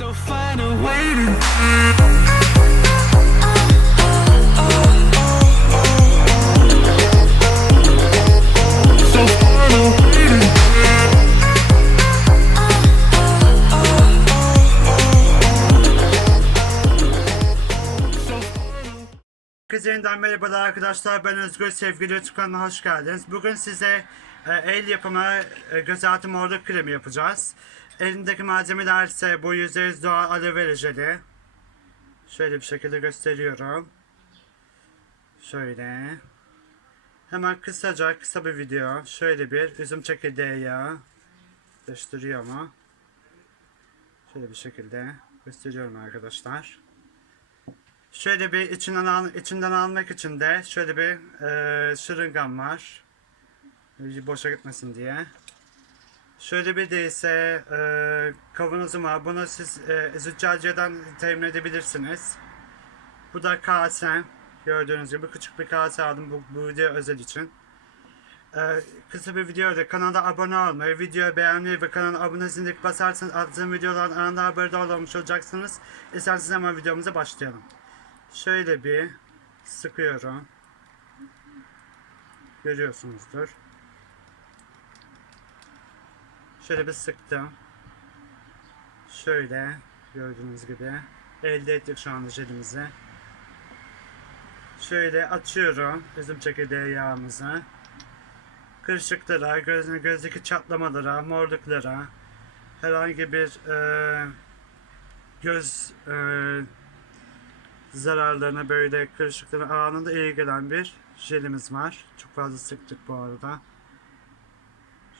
So find a yeniden merhabalar arkadaşlar. Ben Özgür. Sevgili YouTube kanalına hoş geldiniz. Bugün size e, el yapımı e, gözaltı morluk kremi yapacağız. Elindeki malzemeler ise bu %100 doğal aloe jeli. Şöyle bir şekilde gösteriyorum. Şöyle. Hemen kısaca kısa bir video. Şöyle bir üzüm çekirdeği yağı. Gösteriyor mu? Şöyle bir şekilde gösteriyorum arkadaşlar. Şöyle bir içinden al, içinden almak için de şöyle bir e, şırıngam var. Boşa gitmesin diye. Şöyle bir de e, kavanozum var. Bunu siz e, züccaciyeden temin edebilirsiniz. Bu da kase. Gördüğünüz gibi küçük bir kase aldım bu, bu video özel için. E, kısa bir videoda kanala abone olmayı, videoyu beğenmeyi ve kanala abone zilini basarsanız attığım videoların anında haberdar olmuş olacaksınız. İsterseniz hemen videomuza başlayalım. Şöyle bir sıkıyorum. Görüyorsunuzdur. Şöyle bir sıktım. Şöyle gördüğünüz gibi elde ettik şu anda jelimizi. Şöyle açıyorum üzüm çekirdeği yağımızı. Kırışıklara, göz, gözdeki çatlamalara, morluklara, herhangi bir e, göz e, zararlarına böyle kırışıklara anında iyi gelen bir jelimiz var. Çok fazla sıktık bu arada.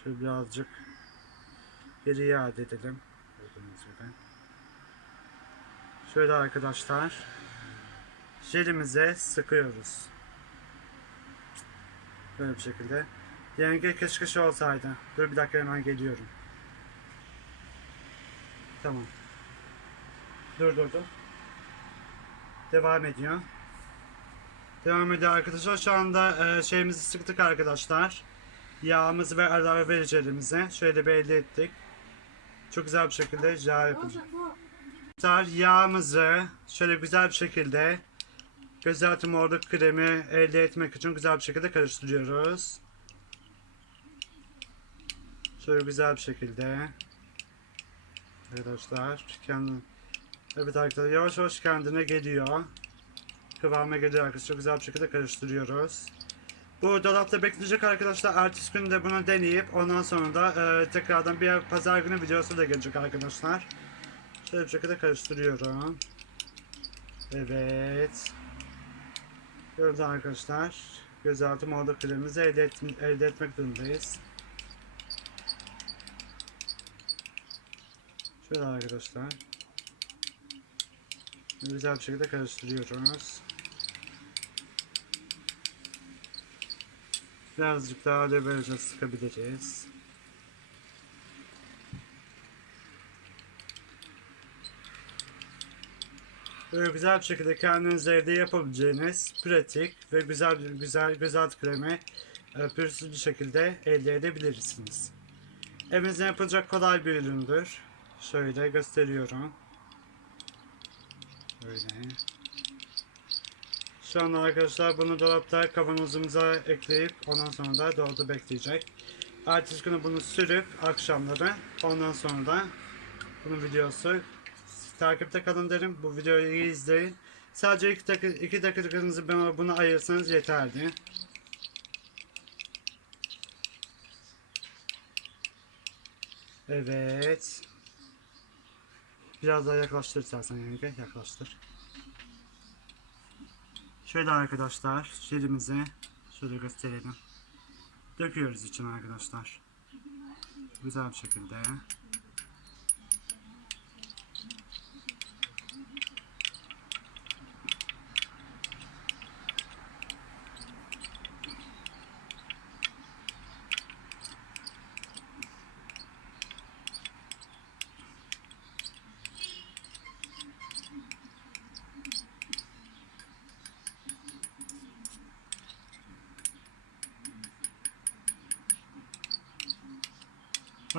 Şöyle birazcık geri iade edelim. Şöyle arkadaşlar. Jelimize sıkıyoruz. Böyle bir şekilde. Yenge keşke şey olsaydı. Dur bir dakika hemen geliyorum. Tamam. Dur dur dur. Devam ediyor. Devam ediyor arkadaşlar. Şu anda e, şeyimizi sıktık arkadaşlar. Yağımızı ve aloe vera jelimizi şöyle elde ettik. Çok güzel bir şekilde yağ yapacağız. Yağımızı şöyle güzel bir şekilde gözaltı morluk kremi elde etmek için güzel bir şekilde karıştırıyoruz. Şöyle güzel bir şekilde. Arkadaşlar kendi Evet arkadaşlar yavaş yavaş kendine geliyor. Kıvama geliyor arkadaşlar. Çok güzel bir şekilde karıştırıyoruz. Bu dolapta bekleyecek arkadaşlar. Ertesi gün de bunu deneyip ondan sonra da e, tekrardan bir pazar günü videosu da gelecek arkadaşlar. Şöyle bir şekilde karıştırıyorum. Evet. Gördüğünüz arkadaşlar. Gözaltı moda kremimizi elde, et, elde etmek durumundayız. Şöyle arkadaşlar. Güzel bir şekilde karıştırıyoruz. Birazcık daha aloe vera sıkabiliriz. Böyle güzel bir şekilde kendiniz evde yapabileceğiniz pratik ve güzel güzel güzel kremi e, pürüzsüz bir şekilde elde edebilirsiniz. Evinizde yapılacak kolay bir üründür. Şöyle gösteriyorum. Böyle. Şu anda arkadaşlar bunu dolapta kavanozumuza ekleyip ondan sonra da dolapta bekleyecek. Ertesi günü bunu sürüp akşamları ondan sonra da bunun videosu takipte kalın derim. Bu videoyu iyi izleyin. Sadece 2 dakika, iki dakikanızı bana bunu ayırsanız yeterli. Evet. Biraz daha yaklaştır istersen yenge. Yaklaştır. Şöyle arkadaşlar jelimizi şöyle gösterelim. Döküyoruz için arkadaşlar. Güzel bir şekilde.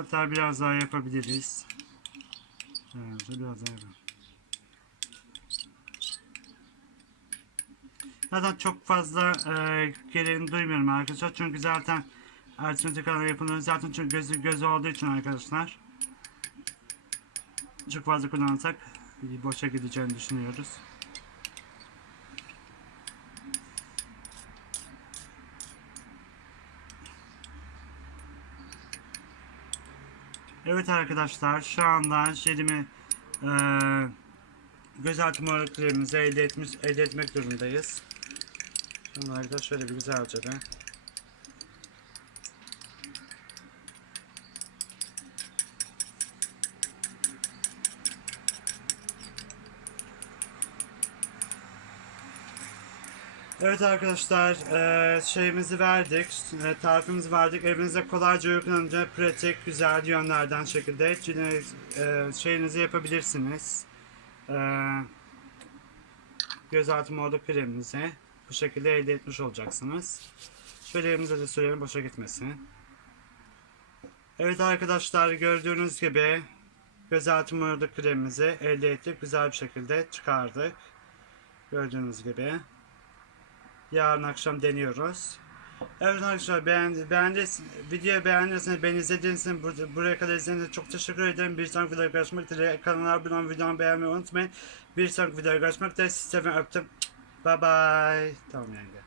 Hatta biraz daha yapabiliriz. Evet, biraz daha yapalım. Zaten çok fazla e, gereğini duymuyorum arkadaşlar. Çünkü zaten Ertuğrul kanal yapımları zaten çok gözü gözü olduğu için arkadaşlar. Çok fazla kullanırsak boşa gideceğini düşünüyoruz. Evet arkadaşlar şu anda jelimi eee gözaltı morluklarımızı elde, etmiş, elde etmek durumundayız. Şunları da şöyle bir güzelce de Evet arkadaşlar eee, şeyimizi verdik, eee, tarifimizi verdik. Evinize kolayca uygulanınca pratik, güzel yönlerden şekilde eee, şeyinizi yapabilirsiniz. Eee gözaltı modu kreminizi bu şekilde elde etmiş olacaksınız. Şöyle elimize de sürelim boşa gitmesin. Evet arkadaşlar gördüğünüz gibi gözaltı modu kremimizi elde ettik. Güzel bir şekilde çıkardık. Gördüğünüz gibi. Yarın akşam deniyoruz. Evet arkadaşlar beğendi, beğendiniz, videoyu beğendiyseniz beni izlediğiniz için bur- buraya kadar izlediğiniz çok teşekkür ederim. Bir sonraki videoda görüşmek dileğiyle. Kanala abone olmayı, videomu beğenmeyi unutmayın. Bir sonraki videoda görüşmek dileğiyle. Sizi öptüm. Bye bye. Tamam yenge.